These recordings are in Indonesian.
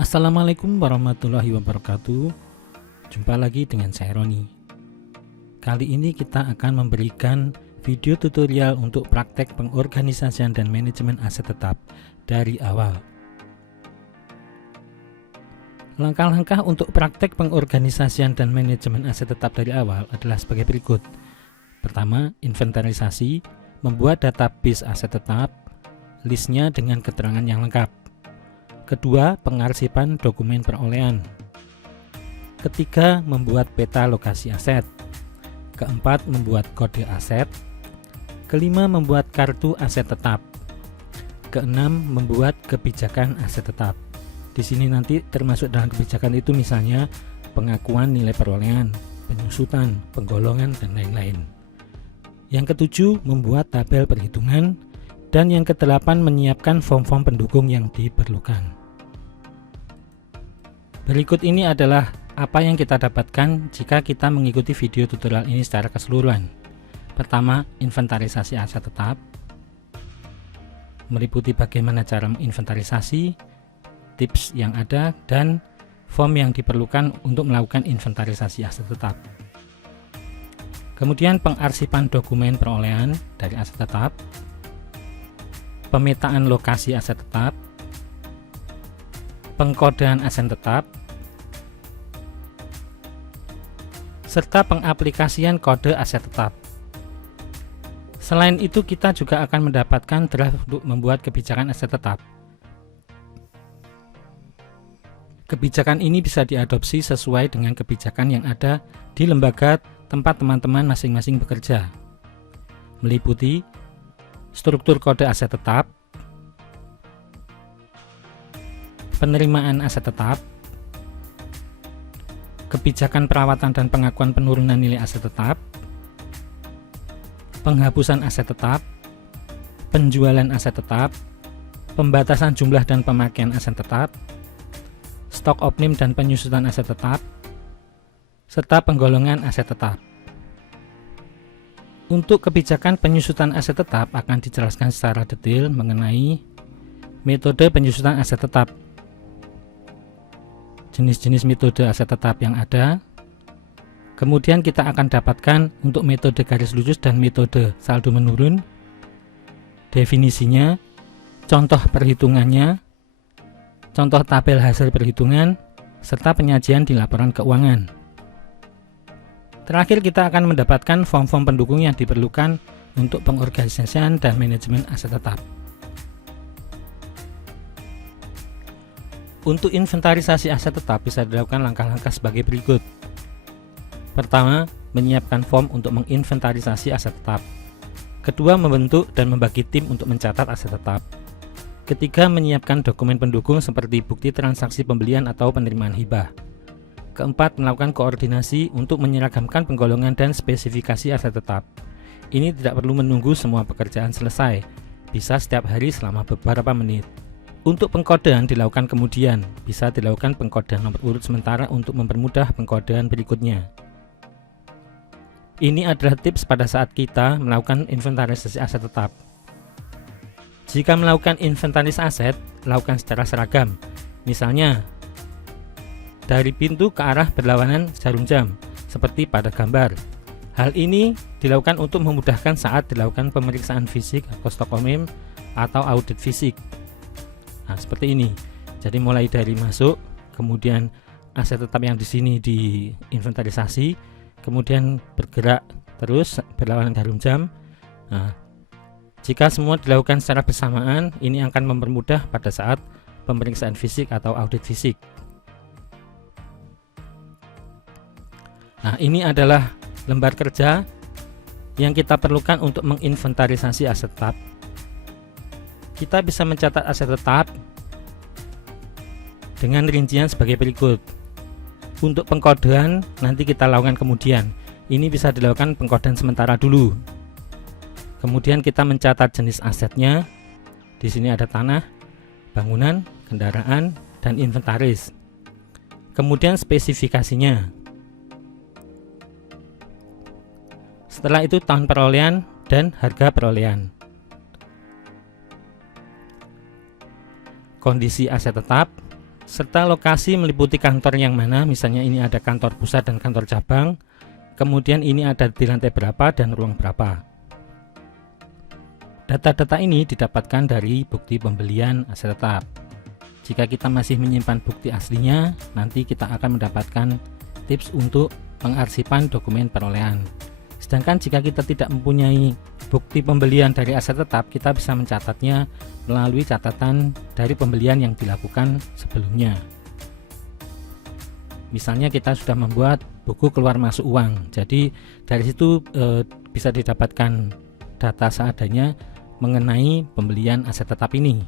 Assalamualaikum warahmatullahi wabarakatuh. Jumpa lagi dengan saya Roni. Kali ini kita akan memberikan video tutorial untuk praktek pengorganisasian dan manajemen aset tetap dari awal. Langkah-langkah untuk praktek pengorganisasian dan manajemen aset tetap dari awal adalah sebagai berikut. Pertama, inventarisasi, membuat database aset tetap, listnya dengan keterangan yang lengkap. Kedua, pengarsipan dokumen perolehan. Ketiga, membuat peta lokasi aset. Keempat, membuat kode aset. Kelima, membuat kartu aset tetap. Keenam, membuat kebijakan aset tetap. Di sini nanti termasuk dalam kebijakan itu misalnya pengakuan nilai perolehan, penyusutan, penggolongan, dan lain-lain. Yang ketujuh, membuat tabel perhitungan. Dan yang kedelapan, menyiapkan form-form pendukung yang diperlukan. Berikut ini adalah apa yang kita dapatkan jika kita mengikuti video tutorial ini secara keseluruhan. Pertama, inventarisasi aset tetap, meliputi bagaimana cara menginventarisasi, tips yang ada, dan form yang diperlukan untuk melakukan inventarisasi aset tetap. Kemudian pengarsipan dokumen perolehan dari aset tetap, pemetaan lokasi aset tetap, pengkodean aset tetap, serta pengaplikasian kode aset tetap. Selain itu, kita juga akan mendapatkan draft untuk membuat kebijakan aset tetap. Kebijakan ini bisa diadopsi sesuai dengan kebijakan yang ada di lembaga tempat teman-teman masing-masing bekerja, meliputi struktur kode aset tetap, penerimaan aset tetap, kebijakan perawatan dan pengakuan penurunan nilai aset tetap, penghapusan aset tetap, penjualan aset tetap, pembatasan jumlah dan pemakaian aset tetap, stok opnim dan penyusutan aset tetap, serta penggolongan aset tetap. Untuk kebijakan penyusutan aset tetap akan dijelaskan secara detail mengenai metode penyusutan aset tetap, jenis-jenis metode aset tetap yang ada. Kemudian kita akan dapatkan untuk metode garis lurus dan metode saldo menurun, definisinya, contoh perhitungannya, contoh tabel hasil perhitungan, serta penyajian di laporan keuangan. Terakhir, kita akan mendapatkan form-form pendukung yang diperlukan untuk pengorganisasian dan manajemen aset tetap. Untuk inventarisasi aset tetap bisa dilakukan langkah-langkah sebagai berikut. Pertama, menyiapkan form untuk menginventarisasi aset tetap. Kedua, membentuk dan membagi tim untuk mencatat aset tetap. Ketiga, menyiapkan dokumen pendukung seperti bukti transaksi pembelian atau penerimaan hibah. Keempat, melakukan koordinasi untuk menyeragamkan penggolongan dan spesifikasi aset tetap. Ini tidak perlu menunggu semua pekerjaan selesai, bisa setiap hari selama beberapa menit. Untuk pengkodean dilakukan kemudian, bisa dilakukan pengkodean nomor urut sementara untuk mempermudah pengkodean berikutnya. Ini adalah tips pada saat kita melakukan inventarisasi aset tetap. Jika melakukan inventaris aset, lakukan secara seragam. Misalnya, dari pintu ke arah berlawanan jarum jam, seperti pada gambar. Hal ini dilakukan untuk memudahkan saat dilakukan pemeriksaan fisik atau stok opnim atau audit fisik. Nah, seperti ini. Jadi mulai dari masuk, kemudian aset tetap yang di sini diinventarisasi, kemudian bergerak terus berlawanan jarum jam. Nah, jika semua dilakukan secara bersamaan, ini akan mempermudah pada saat pemeriksaan fisik atau audit fisik. Nah, ini adalah lembar kerja yang kita perlukan untuk menginventarisasi aset tetap. Kita bisa mencatat aset tetap dengan rincian sebagai berikut. Untuk pengkodean nanti kita lakukan kemudian. Ini bisa dilakukan pengkodean sementara dulu. Kemudian kita mencatat jenis asetnya. Di sini ada tanah, bangunan, kendaraan, dan inventaris. Kemudian spesifikasinya. Setelah itu tahun perolehan dan harga perolehan. Kondisi aset tetap, serta lokasi meliputi kantor yang mana, misalnya ini ada kantor pusat dan kantor cabang, kemudian ini ada di lantai berapa dan ruang berapa. Data-data ini didapatkan dari bukti pembelian aset tetap. Jika kita masih menyimpan bukti aslinya, nanti kita akan mendapatkan tips untuk pengarsipan dokumen perolehan. Sedangkan jika kita tidak mempunyai bukti pembelian dari aset tetap, kita bisa mencatatnya melalui catatan dari pembelian yang dilakukan sebelumnya. Misalnya kita sudah membuat buku keluar masuk uang, jadi dari situ bisa didapatkan data seadanya mengenai pembelian aset tetap ini.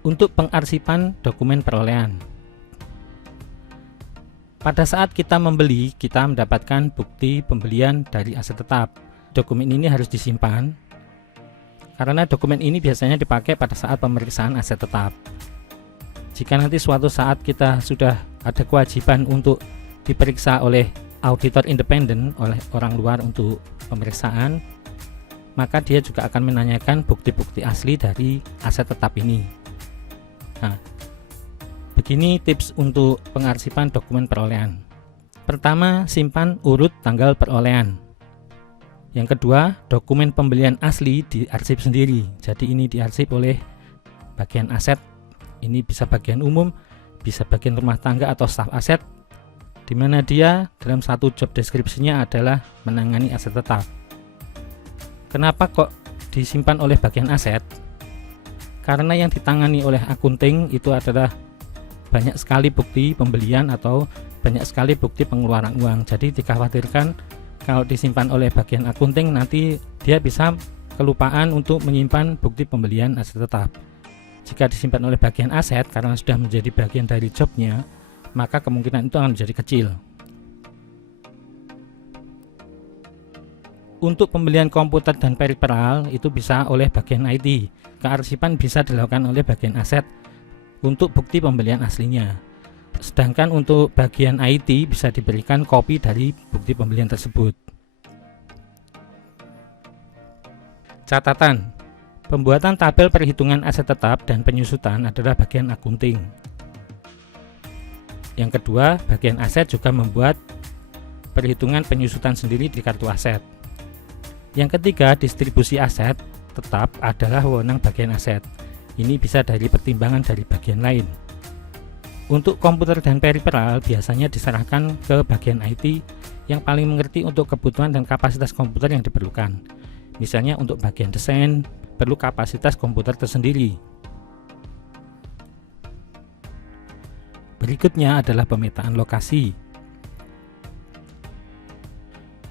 Untuk pengarsipan dokumen perolehan, pada saat kita membeli, kita mendapatkan bukti pembelian dari aset tetap. Dokumen ini harus disimpan karena dokumen ini biasanya dipakai pada saat pemeriksaan aset tetap. Jika nanti suatu saat kita sudah ada kewajiban untuk diperiksa oleh auditor independen, oleh orang luar untuk pemeriksaan, maka dia juga akan menanyakan bukti-bukti asli dari aset tetap ini. Nah, begini tips untuk pengarsipan dokumen perolehan. Pertama, simpan urut tanggal perolehan. Yang kedua, dokumen pembelian asli diarsip sendiri. Jadi ini diarsip oleh bagian aset. Ini bisa bagian umum, bisa bagian rumah tangga atau staf aset, di mana dia dalam satu job deskripsinya adalah menangani aset tetap. Kenapa kok disimpan oleh bagian aset? Karena yang ditangani oleh akunting itu adalah banyak sekali bukti pembelian atau banyak sekali bukti pengeluaran uang. Jadi dikhawatirkan kalau disimpan oleh bagian akunting nanti dia bisa kelupaan untuk menyimpan bukti pembelian aset tetap. Jika disimpan oleh bagian aset karena sudah menjadi bagian dari jobnya, maka kemungkinan itu akan menjadi kecil. Untuk pembelian komputer dan periperal itu bisa oleh bagian IT. Kearsipan bisa dilakukan oleh bagian aset untuk bukti pembelian aslinya. Sedangkan untuk bagian IT bisa diberikan kopi dari bukti pembelian tersebut. Catatan: pembuatan tabel perhitungan aset tetap dan penyusutan adalah bagian akunting. Yang kedua, bagian aset juga membuat perhitungan penyusutan sendiri di kartu aset. Yang ketiga, distribusi aset tetap adalah wewenang bagian aset. Ini bisa dari pertimbangan dari bagian lain. Untuk komputer dan periperal biasanya diserahkan ke bagian IT yang paling mengerti untuk kebutuhan dan kapasitas komputer yang diperlukan. Misalnya untuk bagian desain perlu kapasitas komputer tersendiri. Berikutnya adalah pemetaan lokasi.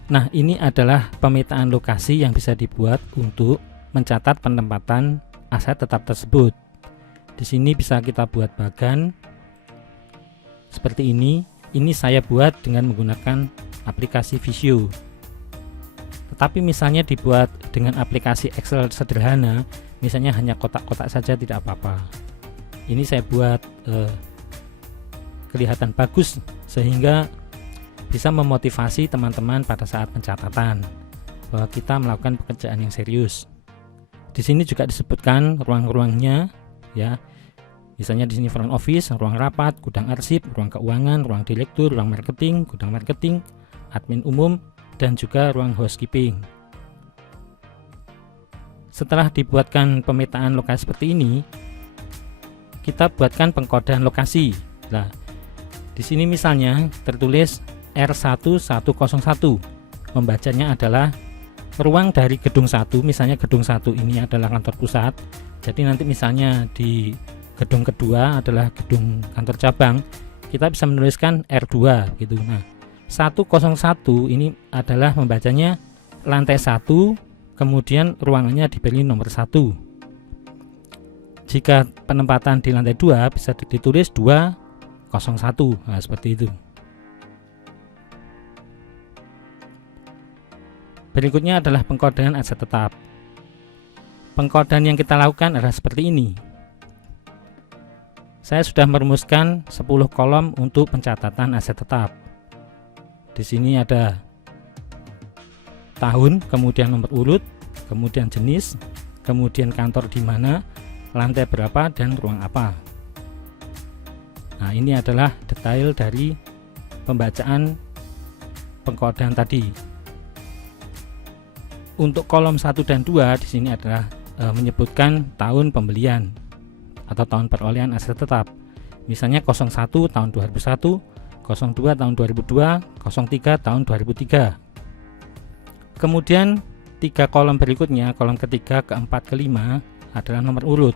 Nah, ini adalah pemetaan lokasi yang bisa dibuat untuk mencatat penempatan aset tetap tersebut. Di sini bisa kita buat bagan seperti ini. Ini saya buat dengan menggunakan aplikasi Visio. Tetapi misalnya dibuat dengan aplikasi Excel sederhana, misalnya hanya kotak-kotak saja tidak apa-apa. Ini saya buat kelihatan bagus sehingga bisa memotivasi teman-teman pada saat pencatatan bahwa kita melakukan pekerjaan yang serius. Di sini juga disebutkan ruang-ruangnya, ya. Misalnya di sini front office, ruang rapat, gudang arsip, ruang keuangan, ruang direktur, ruang marketing, gudang marketing, admin umum, dan juga ruang housekeeping. Setelah dibuatkan pemetaan lokasi seperti ini, kita buatkan pengkodean lokasi. Nah, di sini misalnya tertulis R1101. Membacanya adalah ruang dari gedung 1, misalnya gedung 1 ini adalah kantor pusat. Jadi nanti misalnya di gedung kedua adalah gedung kantor cabang, kita bisa menuliskan R2 gitu. Nah, 101 ini adalah membacanya lantai 1, kemudian ruangannya diberi nomor 1. Jika penempatan di lantai 2 bisa ditulis 201. Nah, seperti itu. Berikutnya adalah pengkodean aset tetap. Pengkodean yang kita lakukan adalah seperti ini. Saya sudah merumuskan 10 kolom untuk pencatatan aset tetap. Di sini ada tahun, kemudian nomor urut, kemudian jenis, kemudian kantor di mana, lantai berapa, dan ruang apa. Nah, ini adalah detail dari pembacaan pengkodean tadi. Untuk kolom 1 dan 2 di sini adalah menyebutkan tahun pembelian atau tahun perolehan aset tetap. Misalnya 01 tahun 2001, 02 tahun 2002, 03 tahun 2003. Kemudian 3 kolom berikutnya, kolom ketiga, keempat, kelima adalah nomor urut.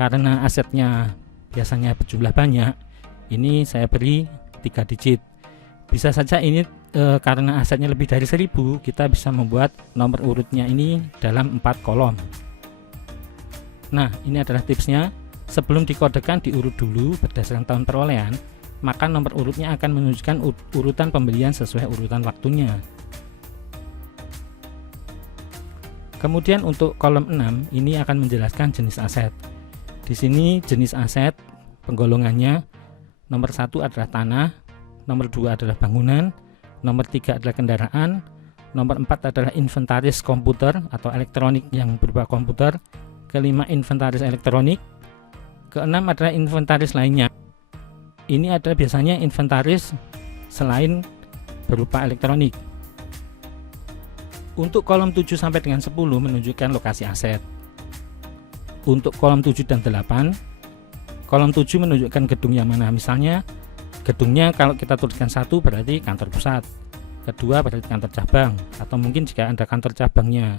Karena asetnya biasanya berjumlah banyak, ini saya beri 3 digit. Bisa saja ini karena asetnya lebih dari 1000, kita bisa membuat nomor urutnya ini dalam 4 kolom. Nah, ini adalah tipsnya. Sebelum dikodekan diurut dulu berdasarkan tahun perolehan, maka nomor urutnya akan menunjukkan urutan pembelian sesuai urutan waktunya. Kemudian untuk kolom 6 ini akan menjelaskan jenis aset. Di sini jenis aset penggolongannya, nomor 1 adalah tanah, nomor 2 adalah bangunan, nomor 3 adalah kendaraan, nomor 4 adalah inventaris komputer atau elektronik yang berupa komputer, kelima inventaris elektronik, keenam adalah inventaris lainnya. Ini adalah biasanya inventaris selain berupa elektronik. Untuk kolom 7 sampai dengan 10 menunjukkan lokasi aset. Untuk kolom 7 dan 8, kolom 7 menunjukkan gedung yang mana. Misalnya gedungnya kalau kita tuliskan 1 berarti kantor pusat, kedua berarti kantor cabang, atau mungkin jika ada kantor cabangnya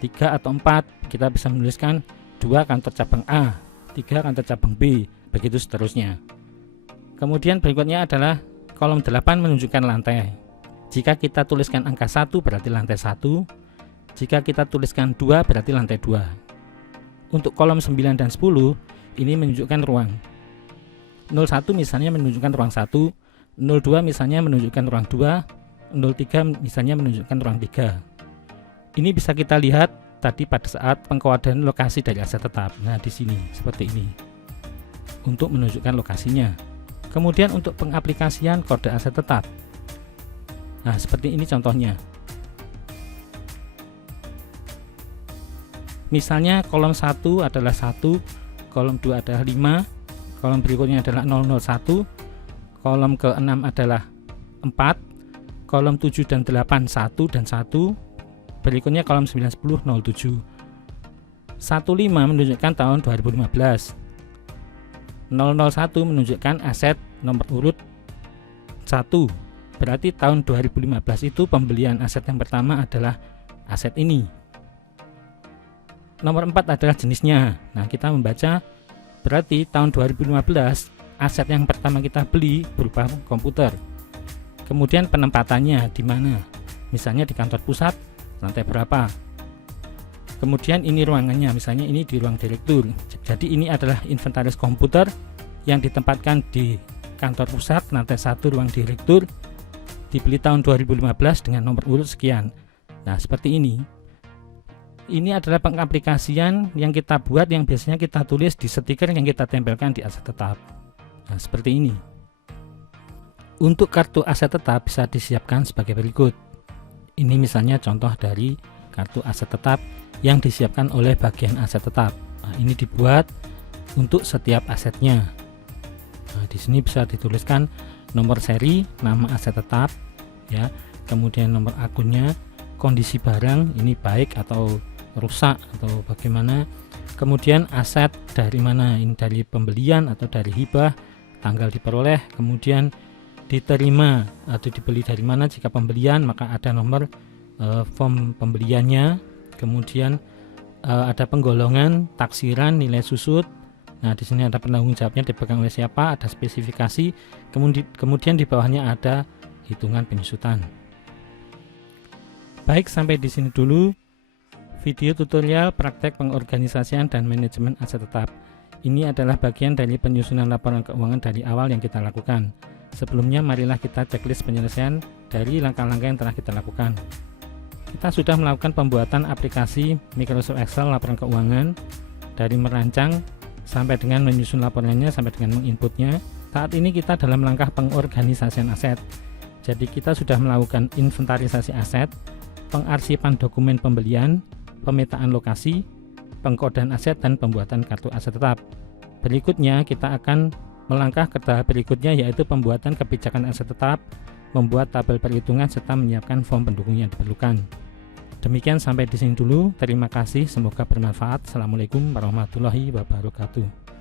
3 atau 4, kita bisa menuliskan 2 kantor cabang A, 3 kantor cabang B, begitu seterusnya. Kemudian berikutnya adalah kolom 8 menunjukkan lantai. Jika kita tuliskan angka 1 berarti lantai 1, jika kita tuliskan 2 berarti lantai 2. Untuk kolom 9 dan 10 ini menunjukkan ruang. 01 misalnya menunjukkan ruang 1, 02 misalnya menunjukkan ruang 2, 03 misalnya menunjukkan ruang 3. Ini bisa kita lihat tadi pada saat pengkodean lokasi dari aset tetap. Nah, di sini seperti ini untuk menunjukkan lokasinya. Kemudian untuk pengaplikasian kode aset tetap, nah seperti ini contohnya. Misalnya kolom 1 adalah 1, kolom 2 adalah 5, kolom berikutnya adalah 001, kolom ke-6 adalah 4, kolom 7 dan 8 1 dan 1, berikutnya kolom 9, 10, 07. 15 menunjukkan tahun 2015, 001 menunjukkan aset nomor urut 1, berarti tahun 2015 itu pembelian aset yang pertama adalah aset ini. Nomor 4 adalah jenisnya. Nah, kita membaca berarti tahun 2015 aset yang pertama kita beli berupa komputer. Kemudian penempatannya di mana? Misalnya di kantor pusat, lantai berapa? Kemudian ini ruangannya, misalnya ini di ruang direktur. Jadi ini adalah inventaris komputer yang ditempatkan di kantor pusat, lantai 1, ruang direktur, dibeli tahun 2015 dengan nomor urut sekian. Nah, seperti ini. Ini adalah pengaplikasian yang kita buat, yang biasanya kita tulis di stiker yang kita tempelkan di aset tetap. Nah, seperti ini. Untuk kartu aset tetap bisa disiapkan sebagai berikut. Ini misalnya contoh dari kartu aset tetap yang disiapkan oleh bagian aset tetap. Nah, ini dibuat untuk setiap asetnya. Nah, di sini bisa dituliskan nomor seri, nama aset tetap, ya, kemudian nomor akunnya, kondisi barang ini baik atau rusak atau bagaimana, kemudian aset dari mana, ini dari pembelian atau dari hibah, tanggal diperoleh, kemudian diterima atau dibeli dari mana. Jika pembelian maka ada nomor form pembeliannya, kemudian ada penggolongan, taksiran, nilai susut. Nah, di sini ada penanggung jawabnya dipegang oleh siapa, ada spesifikasi, kemudian di bawahnya ada hitungan penyusutan. Baik, sampai di sini dulu video tutorial praktek pengorganisasian dan manajemen aset tetap. Ini adalah bagian dari penyusunan laporan keuangan dari awal yang kita lakukan. Sebelumnya marilah kita checklist penyelesaian dari langkah-langkah yang telah kita lakukan. Kita sudah melakukan pembuatan aplikasi Microsoft Excel laporan keuangan, dari merancang sampai dengan menyusun laporannya sampai dengan menginputnya. Saat ini kita dalam langkah pengorganisasian aset. Jadi kita sudah melakukan inventarisasi aset, pengarsipan dokumen pembelian, pemetaan lokasi, pengkodean aset, dan pembuatan kartu aset tetap. Berikutnya kita akan melangkah ke tahap berikutnya, yaitu pembuatan kebijakan aset tetap, membuat tabel perhitungan, serta menyiapkan form pendukung yang diperlukan. Demikian sampai di sini dulu. Terima kasih, semoga bermanfaat. Assalamualaikum warahmatullahi wabarakatuh.